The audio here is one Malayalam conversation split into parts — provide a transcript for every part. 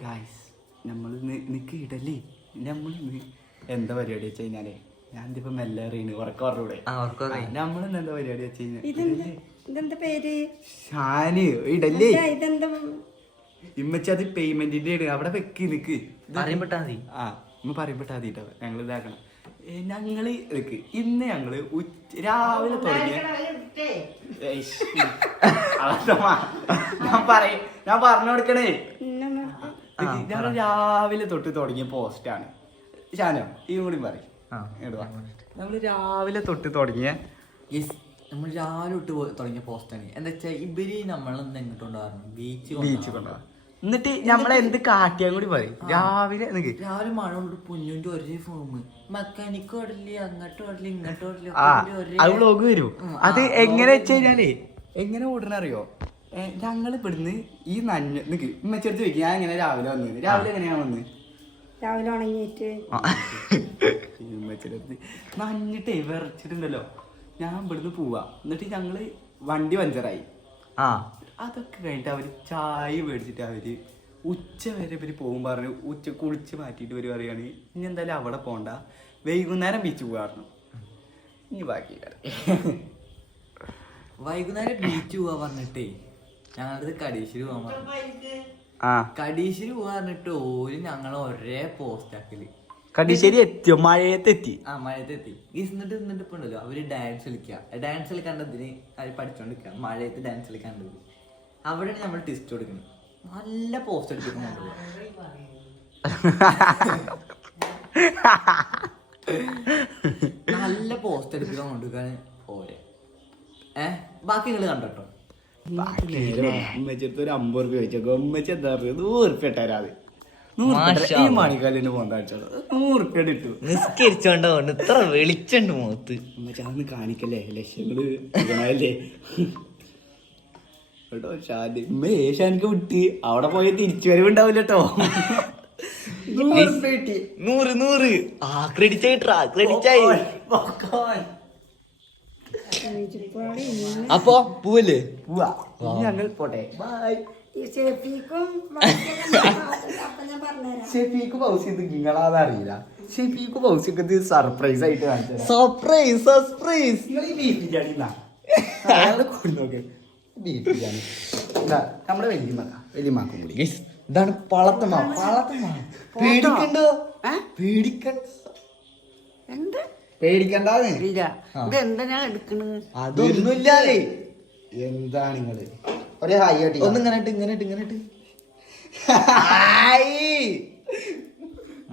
ഗായ്സ് നമ്മൾ നിക്ക് ഇടല്ലേ നമ്മൾ എന്താ പരിപാടി വെച്ച് കഴിഞ്ഞാലേ? ഞാൻ ഇപ്പൊ മെല്ലെ അറിയണ് ഉറക്കം പറഞ്ഞൂടെ ആ, ഉറക്കം അറിയും. എന്താ പരിപാടി വെച്ച് കഴിഞ്ഞാൽ ഇതെന്താ? ഇതെന്താ പേര്? ഷാന് ഇടല്ലേ ഇമ്മച്ചി അത് പേയ്മെന്റിന്റെ ആണ് അവിടെ വെക്കി നിക്ക്. പറയപ്പെട്ടാ പറയുമ്പോട്ടാ മതി. ആ ഇമ്മ പറയുമ്പോട്ടാ മതി കേട്ടോ ഞങ്ങൾ ഇതാക്കണം. ഞങ്ങൾ നിക്ക്. ഇന്ന് ഞങ്ങൾ ഉച്ച രാവിലെ തുടങ്ങിയ ഞാൻ പറയും. ഞാൻ പറഞ്ഞു കൊടുക്കണേ. ഞങ്ങൾ രാവിലെ തൊട്ട് തുടങ്ങിയ പോസ്റ്റാണ് ഷാനോ ഈ കൂടി പറയും. നമ്മൾ രാവിലെ തൊട്ട് തുടങ്ങിയ നമ്മൾ രാവിലെ തൊട്ട് തുടങ്ങിയ പോസ്റ്റാണ് എന്താ വെച്ചാൽ ഇവർ നമ്മൾ എങ്ങോട്ട് കൊണ്ടുപോകാറുണ്ട് ബീച്ച് ബീച്ച് കൊണ്ടുപോകാം എന്നിട്ട് നമ്മളെ എന്ത് കാട്ടിയാൻ കൂടി പറയും. രാവിലെ രാവിലെ മഴ കൊണ്ട് പൊന്നുന്റെ ഒരേ ഫോം മെക്കാനിക്ക് ഓടില്ല അങ്ങോട്ട് ഓടില്ല ഇങ്ങോട്ട് ഓടില്ല അത് വ്ളോഗ് വരും. അത് എങ്ങനെ വെച്ച് കഴിഞ്ഞാലേ എങ്ങനെ ഓടണ അറിയോ ഞങ്ങൾ ഇവിടുന്ന് ഈ നഞ്ഞ നിക്ക് ഉമ്മച്ചെടുത്ത് വെക്കും ഞാൻ ഇങ്ങനെ രാവിലെ വന്നത് രാവിലെ എങ്ങനെയാ വന്നത് രാവിലെ ഉണങ്ങിയിട്ട്. ഉമ്മച്ചെടുത്ത് നഞ്ഞിട്ടേ വിറച്ചിട്ടുണ്ടല്ലോ. ഞാൻ ഇവിടുന്ന് പോവാ. എന്നിട്ട് ഞങ്ങൾ വണ്ടി പഞ്ചറായി. ആ. അതൊക്കെ കഴിഞ്ഞിട്ട് അവർ ചായ മേടിച്ചിട്ട് അവർ ഉച്ച വരെ ഇവർ പോകും പറഞ്ഞു. ഉച്ച കുളിച്ച് മാറ്റിയിട്ട് ഇവർ പറയാണ് ഇനി എന്തായാലും അവിടെ പോണ്ട. വൈകുന്നേരം ബീച്ച് പോകാറുണ്ട് ഇനി ബാക്കി. വൈകുന്നേരം ബീച്ച് പോവാ പറഞ്ഞിട്ടേ. ഞങ്ങളത് കടീശ്ശേരി പറഞ്ഞു. ആ. കടീശ്ശേരി പോവാ പറഞ്ഞിട്ട് ഓര് ഞങ്ങളെ ഒരേ പോസ്റ്റ് ആക്കൽ. കടിശ്ശേരി എത്തിയോ? മഴയത്ത് എത്തി? ആ മഴയത്ത് എത്തി. ഈ എന്നിട്ട് എന്നിട്ട് ഇപ്പൊ ഉണ്ടല്ലോ. അവർ ഡാൻസ് കളിക്കുക ഡാൻസ് കളിക്കാണ്ടതിന് അവർ പഠിച്ചോണ്ടിരിക്കുക മഴയത്ത് ഡാൻസ് കളിക്കാണ്ടത് അവിടെയാണ് നമ്മൾ ടെസ്റ്റ് കൊടുക്കുന്നത് നല്ല പോസ്റ്റ് എടുത്തിട്ടുണ്ട് നല്ല പോസ്റ്റ് എടുക്കാൻ കൊണ്ടുവയ്ക്കാണ് പോരെ. ഏ? ബാക്കി നിങ്ങൾ കണ്ടോ ഉമ്മച്ചടുത്ത് ഒരു അമ്പത് റുപ്യ ചോദിച്ചോ ഉമ്മച്ച എന്താ പറയുക നൂറ് റുപ്യ ഇട്ടാരാത് നൂറ് റുപ്യ ഇട്ടാ. ഈ മണിക്കാലിന് പോകാൻ നൂറ് റുപ്യ ഇട്ടു. നിസ്കരിച്ചോണ്ടോ ഇത്ര വെളിച്ചുണ്ട് മുഖത്ത്. ഉമ്മച്ച അതൊന്ന് കാണിക്കല്ലേ? ലക്ഷ്യങ്ങൾ ഇരിക്കണല്ലേ കേട്ടോ ഷാദി ഉമ്മ ഏഷ്യാനിക്ക് വിട്ട് അവിടെ പോയി തിരിച്ചു വരവുണ്ടാവില്ല കേട്ടോ. നൂറ് നൂറ്. ആ ക്രെഡിറ്റ് ആയിട്ടാ ക്രെഡിറ്റ് ആയി. അപ്പൊ പോവല്ലേ? പോവാ. ഞങ്ങൾ പോട്ടെ. ബൈ. ഷെഫീക്കും ഇത് നിങ്ങളാന്ന് അറിയില്ല. ഷെഫീക്ക് ഇത് സർപ്രൈസ് ആയിട്ട് കാണിച്ചു സർപ്രൈസ് സർപ്രൈസ് നിങ്ങൾ ഈ ബീഫ് ബിരിയാണി എന്നാ അയാളെ കൂടി നോക്ക്. ബീഫ് ബിരിയാണി. ഇതാ നമ്മുടെ വലിയമ്മ വലിയമ്മാക്കും കൂടി. ഇതാണ് പളത്തമ്മ പളത്തമ്മ പേടിക്കണ്ടോ. പേടിക്കണ്ട. എന്ത്? പേടിക്കണ്ടാന്ന്? ഇല്ല. ഇത് എന്താ ഞാൻ എടുക്കണത്? അതൊന്നുമില്ലാതെ. എന്താ നിങ്ങൾ? ഒരേ ഹായ് ആട്ടി. ഒന്ന് ഇങ്ങനെ ഇട്ട് ഇങ്ങനെ ഇട്ട് ഇങ്ങനെ ഇട്ട്.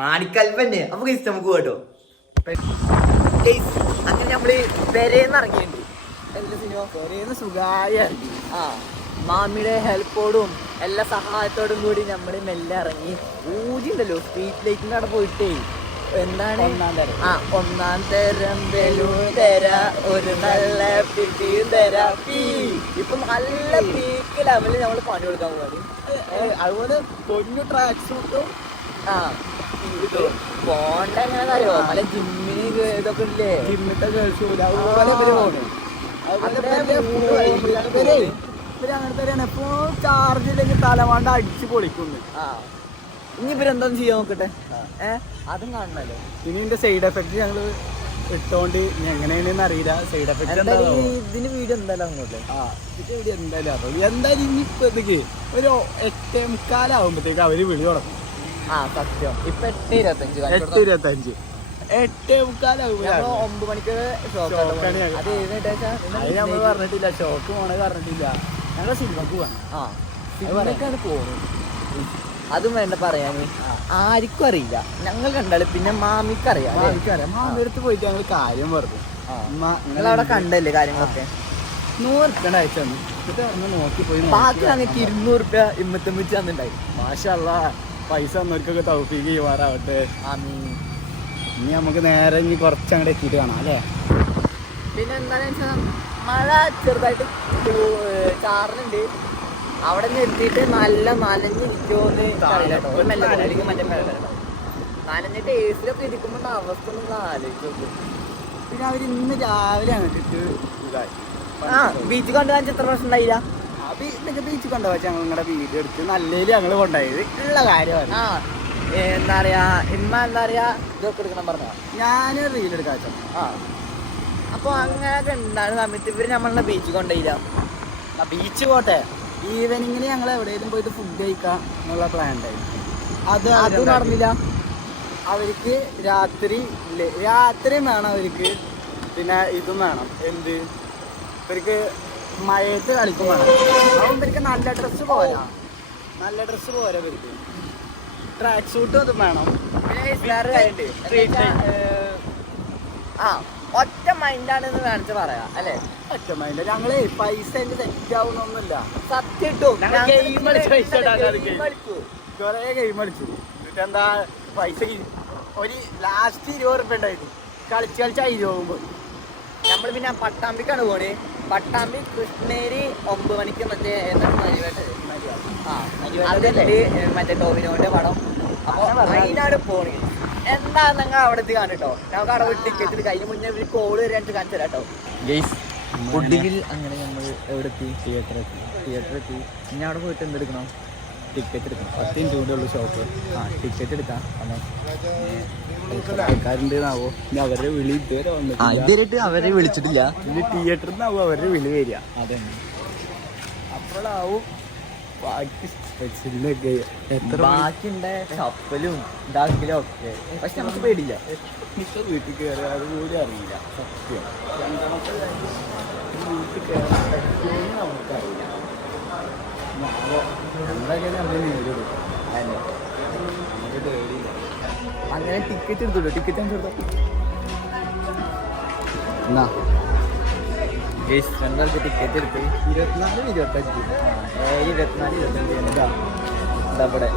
മാണിക്കൽപ്പന്നെ. നമുക്ക് ഇഷ്ടം നമുക്ക് കേട്ടോ. അങ്ങനെ നമ്മൾ പെരേന്ന് ഇറങ്ങിയിട്ടുണ്ട്. എല്ലാ സിനിമ? ഒരേന്ന് സുഖായ ആ മാമിയുടെ ഹെൽപ്പോടും എല്ലാ സഹായത്തോടും കൂടി നമ്മൾ മെല്ലെ ഇറങ്ങി. ഊരിണ്ടല്ലോ സ്ട്രീറ്റ് ലൈറ്റിന്റെ അവിടെ പോയിട്ടേ. എന്താണ്. ആ ഒന്നാം തരം ബലൂൺ തരാ ഒരു നല്ല പിടിയും തരാ പീ ഇപ്പൊ നല്ല പീക്ക് ലെവലിൽ നമ്മൾ പണി കൊടുക്കാൻ പോവാണ് അതുപോലെ പൊന്നു ട്രാക്ക് സൂട്ടും ആ ഇത് പോണ്ട എങ്ങനെ അറിയോ? നല്ല ജിമ്മിന് ഇതൊക്കെ ഇല്ലേ? അതുപോലെ ഇവർ ഇവർ അങ്ങനത്തെ എപ്പോ ചാർജ് ഇല്ലെങ്കിൽ തലവാണ്ട് അടിച്ച് പൊളിക്കുന്നു. ആ. ഇനി ഇവരെന്താ ചെയ്യാൻ നോക്കട്ടെ? അതും കാണണല്ലോ. ഇനി ഇതിന്റെ സൈഡ് എഫക്ട് ഞങ്ങൾ ഇട്ടോണ്ട് ഇനി എങ്ങനെയാണെന്ന് അറിയില്ല. സൈഡ് എഫക്ട് എന്തായാലും ഈ ഇതിന് വീഡിയോ എന്തായാലും അങ്ങോട്ട് ആ ഇത് ഇവിടെ എന്തായാലും അറിയില്ല. എന്തായാലും ഇനിയിപ്പോ ഇതൊക്കെ ഒരു എട്ടേ മുക്കാലാവുമ്പത്തേക്ക് അവർ വിളി തുടങ്ങും. ആ സത്യം. ഇപ്പൊ എട്ട് ഇരുപത്തഞ്ച് എട്ട് ഇരുപത്തഞ്ച്. എട്ടേ മുക്കാലാവുമ്പോ ഞങ്ങൾ ഒമ്പത് മണിക്ക്. അത് എഴുന്നേറ്റാ അത് നമ്മൾ പറഞ്ഞിട്ടില്ല. ഷോക്ക് പോണത് പറഞ്ഞിട്ടില്ല. ഞങ്ങൾ സിനിമക്ക് പോവാണ്. ആ സിനിമക്കാണ് പോകുന്നത് അതും വേണ്ട പറയാന്. ആർക്കും അറിയില്ല. ഞങ്ങൾ കണ്ടാലും പിന്നെ മാമിക്ക് അറിയാം? എനിക്കറിയാം മാമിയുടെ അടുത്ത് പോയിട്ട് ഞങ്ങൾ കാര്യം പറഞ്ഞു. നിങ്ങൾ അവിടെ കണ്ടല്ലേ കാര്യങ്ങളൊക്കെ? നൂറ് റുപ്യ അയച്ചു നോക്കി പോയി ബാക്കി ഞങ്ങൾക്ക് ഇരുന്നൂറ് രൂപ ഇമ്മത്തമ്മിച്ച് തന്നിണ്ടായി മാഷല്ല പൈസ തന്നവർക്കൊക്കെ തൗഫീക്ക് ചെയ്യുമാറാവട്ടെ ആമീൻ. ഇനി നമുക്ക് നേരെ ഇനി കുറച്ച് അങ്ങോട്ട് എത്തിയിട്ട് കാണാം അല്ലേ? പിന്നെ എന്താണെന്ന് വെച്ചാൽ മഴ ചെറുതായിട്ട് ചാറുന്നുണ്ട് അവിടെ നിന്ന് എത്തിയിട്ട് നല്ല നനഞ്ഞിരിക്കുമോന്ന്. നനഞ്ഞിട്ട് എ സിയിലൊക്കെ ഇരിക്കുമ്പോൾ അവസ്ഥ ഒന്നും ആലോചിച്ചു പിന്നെ അവർ ഇന്ന് രാവിലെ അങ്ങോട്ടിട്ട് ഇതായി. ആ ബീച്ച് കണ്ടു കാണിച്ച എത്ര പ്രശ്നം ഉണ്ടായില്ല? നിങ്ങൾക്ക് ബീച്ച് കൊണ്ടുപോയി ഞങ്ങൾ നിങ്ങളുടെ വീഡിയോ എടുത്ത് നല്ലതിൽ ഞങ്ങൾ കൊണ്ടുപോയത്. ഉള്ള കാര്യമാണ്. ആ എന്താ പറയാ ഇമ്മ എന്താ പറയാ ഇതൊക്കെ എടുക്കണം പറഞ്ഞ? ഞാൻ റീൽ എടുക്കാൻ വെച്ചോ ആ. അപ്പൊ അങ്ങനെയൊക്കെ ഉണ്ടാകുന്ന സമയത്ത് ഇവർ നമ്മളെ ബീച്ച് കൊണ്ടുപോയില്ല. ബീച്ച് പോട്ടെ. ഈവനിങ്ങിന് ഞങ്ങൾ എവിടെയെങ്കിലും പോയിട്ട് ഫുഡ് കഴിക്കാം എന്നുള്ള പ്ലാൻ ഉണ്ടായിരുന്നു. അത് അത് നടന്നില്ല. അവർക്ക് രാത്രി രാത്രിയും വേണം അവർക്ക്. പിന്നെ ഇതും വേണം. എന്ത്? ഇവർക്ക് മഴയത്ത് കളിക്കും വേണം. അപ്പം ഇവർക്ക് നല്ല ഡ്രസ്സ് പോരാ. നല്ല ഡ്രസ്സ് പോരാ ഇവർക്ക്. ട്രാക്ക് സൂട്ടും അതും വേണം. പിന്നെ ആ ഒറ്റ മൈൻഡാണെന്ന് കാണിച്ച് പറയാ അല്ലേ? മൈൻഡ് ഞങ്ങൾ പൈസ എന്റെ സെറ്റ് ആവുന്നൊന്നുമില്ല സത്യം ഇട്ടു. കൊറേ ഗെയിം കളിച്ചു. എന്നിട്ട് എന്താ പൈസ ഒരു ലാസ്റ്റ് ഇരുപത് റുപ്യ ഉണ്ടായിരുന്നു. കളിച്ച് കളിച്ച് അയ്യ പോകുമ്പോൾ നമ്മൾ പിന്നെ പട്ടാമ്പിക്കാണ് പോണേ. പട്ടാമ്പി കൃഷ്ണേരി ഒമ്പത് മണിക്ക് മറ്റേ എന്താണ് മരിവേട്ട്? ആ മറ്റേ ടോവിനോന്റെ പടം. അപ്പൊ അതിനാണ് പോണേ. എന്താ നിങ്ങൾ അവിടെ എത്തി കാണിട്ടോ നമുക്ക് അവിടെ ടിക്കറ്റ് അതിന് മുന്നേ ഒരു കോൾ വരാണ്ട് കാണിച്ചു തരാം കേട്ടോ. ഗെയ്സ് അങ്ങനെ നമ്മൾ എവിടെ എത്തി? തിയേറ്റർ എത്തി. തിയേറ്റർ എത്തി. ഇനി അവിടെ പോയിട്ട് എന്തെടുക്കണം ടിക്കറ്റ് എടുക്കണം. പത്ത് മിനിറ്റ് കൂടെ ഉള്ളു ഷോപ്പ് ആ ടിക്കറ്റ് എടുക്കാം. അന്നേ ആൾക്കാരുണ്ടാവോ ഇനി അവരുടെ വിളി ഇതുവരെ ആ വന്നിട്ടില്ല ഇതുവരെയായിട്ട് അവരെ വിളിച്ചിട്ടില്ല. ഇനി തിയേറ്ററിൽ നിന്നാവും അവരുടെ വിളി വരിക? അതെ അപ്പോഴാവും ബാക്കി. സ്പെഷ്യലൊക്കെ എത്ര ബാക്കിയുണ്ട് ചപ്പലും ഇതാക്കലും ഒക്കെ. പക്ഷെ നമുക്ക് പേടില്ല മണിക്ക് വീട്ടിൽ കയറുക അത് പോലും അറിയില്ല. സത്യം. രണ്ടാമത്തെ വീട്ടിൽ കയറാൻ പറ്റുമെന്ന് നമുക്കറിയില്ല. എന്തൊക്കെ നമ്മൾ നേരിടും? അല്ലേ? നമുക്ക് പേടിയില്ല. അങ്ങനെ ടിക്കറ്റ് എടുത്തോളൂ. ടിക്കറ്റ് എടുത്തോ എന്നാ? രണ്ടാൾക്ക് ടിക്കറ്റ് എടുത്ത് ഇരുപത്തിനാല് ഇരുപത്തഞ്ച്. ഇരുപത്തിനാല് ഇരുപത്തഞ്ച് ഇതാ ഇതാ ഇവിടെ?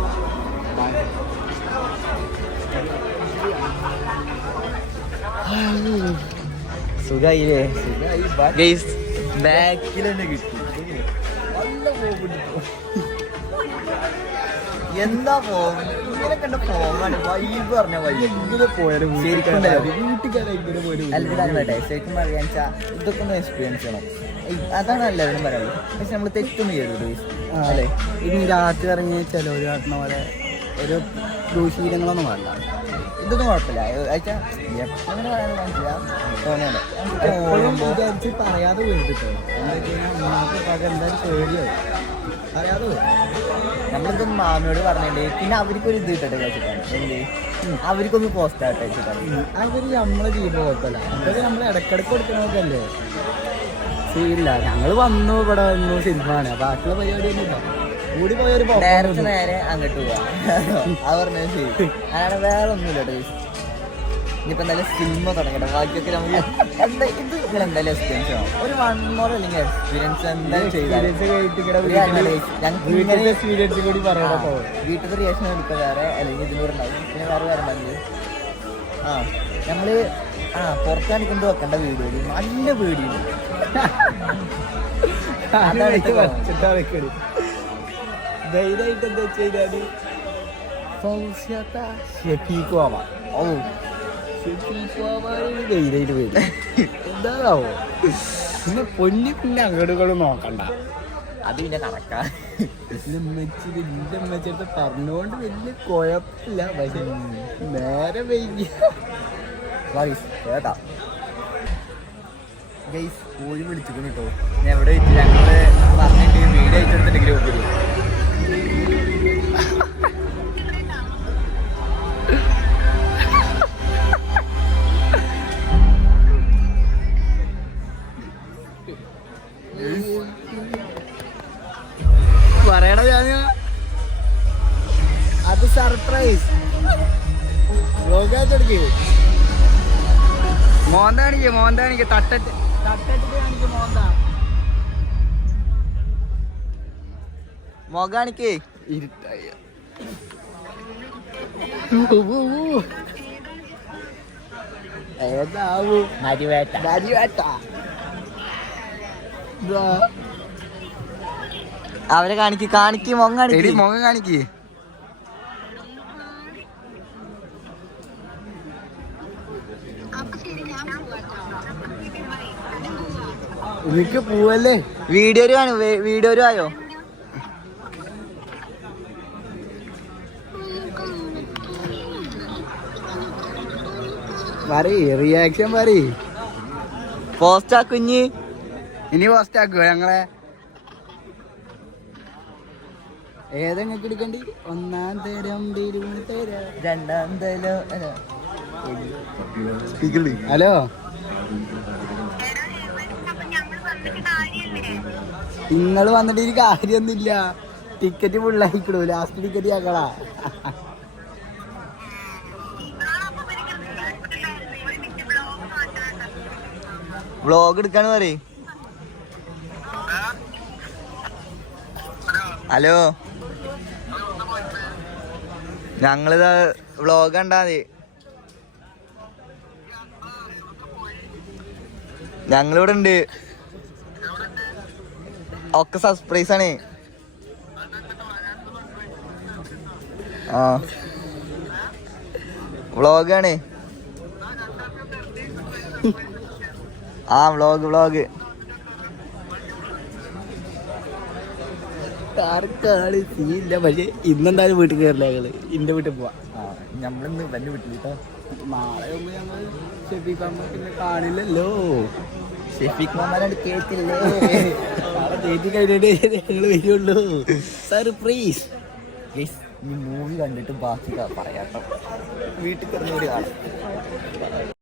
സുഖായില്ലേ? ഗെയ്സ് ബാക്കിൽ തന്നെ കിട്ടി എന്താ പോകും ശരിക്കും പറയാൻ ഇതൊക്കെ ഒന്ന് എക്സ്പീരിയൻസ് ചെയ്യണം. അതാണ് എല്ലാവരും പറയുന്നത് പക്ഷെ നമ്മൾ തെറ്റൊന്നും ചെയ്യരുത്. അല്ലേ ഇനി രാത്രി ഇറങ്ങി ചിലവർ കാട്ടുന്ന പോലെ ഒരു ദൂഷീലങ്ങളൊന്നും വേണ്ട. ഇതൊന്നും കുഴപ്പമില്ല. അയച്ചാ എപ്പോഴും പറയാൻ മനസ്സിലാ തോന്നുന്നുണ്ട് എപ്പോഴും വിചാരിച്ച് പറയാതെ പോയിട്ടോ എന്താ വെച്ച് കഴിഞ്ഞാൽ എന്തായാലും പേടിയാവും. നമ്മളിത് മാമിയോട് പറഞ്ഞിട്ടുണ്ട് പിന്നെ അവർക്കൊരു ഇത് കിട്ടട്ടെ കഴിച്ചിട്ടാണ് എന്ത്? അവർക്കൊന്ന് പോസ്റ്റ് ആട്ടെ വെച്ചിട്ടാണ് അവർ നമ്മളെ ചെയ്യുമ്പോൾ കുഴപ്പമില്ല. അതൊക്കെ നമ്മൾ ഇടക്കിടക്ക് കൊടുക്കണമൊക്കെയല്ലേ ഇല്ല ഞങ്ങൾ വന്നു ഇവിടെ വന്നു സിനിമയാണ്. ബാക്കിയുള്ള പരിപാടിയൊന്നുമില്ല. കൂടി പോയൊരു നേരെ അങ്ങോട്ട് പോവാ. പറഞ്ഞത് ശരി. അങ്ങനെ വേറെ ഒന്നുമില്ല കേട്ടോ ഇനിയിപ്പോ എന്തായാലും സിനിമ തുടങ്ങട്ടെ. ബാക്കിയൊക്കെ നമുക്ക് എന്താ ഇത് നിങ്ങൾ എന്തായാലും എക്സ്പീരിയൻസ് ചെയ്യണം ഒരു വൺ മോർ അല്ലെങ്കിൽ എക്സ്പീരിയൻസ് എന്തായാലും ചെയ്താൽ ഞങ്ങൾക്ക് എക്സ്പീരിയൻസ് കൂടി വീട്ടിലത്തെ റിയാക്ഷൻ എടുക്കുക വേറെ അല്ലെങ്കിൽ ഇതിലൂടെ ഉണ്ടാവും പിന്നെ വേറെ വേറെ ഉണ്ടാവില്ല ആ നമ്മൾ ആ പുറത്ത് കൊണ്ട് വെക്കേണ്ട വീഡിയോ നല്ല വീഡിയോ ധൈര്യമായിട്ട് എന്താ ഷെഫീഖ് ഓ ധൈര്യമായിട്ട് വരും. എന്താണാവോ? പിന്നെ പൊന്നി പിന്നെ അങ്ങോട്ടും ഇങ്ങോട്ടും നോക്കണ്ട. അത് പിന്നെ കണക്കാ ഉമ്മച്ചടുത്ത് പറഞ്ഞുകൊണ്ട് വലിയ കുഴപ്പമില്ല പക്ഷെ നേരെ വൈകി. കേട്ടാ. ഗൈസ് കോഴി വിളിച്ചിട്ട് കേട്ടോ. ഞാൻ എവിടെ വെച്ച്? ഞങ്ങൾ പറഞ്ഞിട്ട് വീഡിയോ അയച്ചെടുത്തിട്ട് ഗ്രൂപ്പിൽ കാണിക്ക് കാണിക്ക് തട്ടറ്റ് തട്ടറ്റ് കാണിക്ക് മോന്ത. മൊഗാണിക്കേ ഇരുട്ടായ ഏതാവും? നരിവേട്ട ഇതാ. അവരെ കാണിക്ക് കാണിക്ക് എടി കാണിക്ക്. മുഖം കാണിക്ക്. എനിക്ക് പോവല്ലേ? വീഡിയോ കാണും. വീഡിയോ ആയോ? പറയ് റിയാക്ഷൻ പറയ. പോസ്റ്റ് ആക്കുഞ്ഞി ഇനി. പോസ്റ്റ് ആക്കുവോ ഞങ്ങളെ? ഏതെങ്ങൾക്ക് എടുക്കണ്ടി? ഒന്നാം തരം രണ്ടാം തരം ഹലോ? നിങ്ങൾ വന്നിട്ട് ഒരു കാര്യമൊന്നുമില്ല. ടിക്കറ്റ് ഫുള്ളായിക്കിടൂ ലാസ്റ്റ് ടിക്കറ്റ് ആക്കളാ വ്ളോഗ് എടുക്കാണ് പറയും. ഹലോ? ഞങ്ങളിതാ വ്ളോഗ് കണ്ടാ മതി. ഞങ്ങളിവിടെ ഉണ്ട് ഒക്കെ സർപ്രൈസ് ആണ്. ആ. വ്ളോഗാണ്. ആ വ്ളോഗ് വ്ളോഗ്. ആർക്കാണ് സീല്ല പക്ഷെ ഇന്നെന്തായാലും വീട്ടിൽ കയറില്ല ഞങ്ങൾ. ഇന്റെ വീട്ടിൽ പോവാ. നമ്മളിന്ന് വല്ല വീട്ടിൽ കേട്ടോ നാളെ കേട്ടില്ലേ? സർപ്രൈസ് ഈ മൂവി കണ്ടിട്ട് ബാക്കി പറയാട്ടോ. വീട്ടിൽ കിടന്നൊരു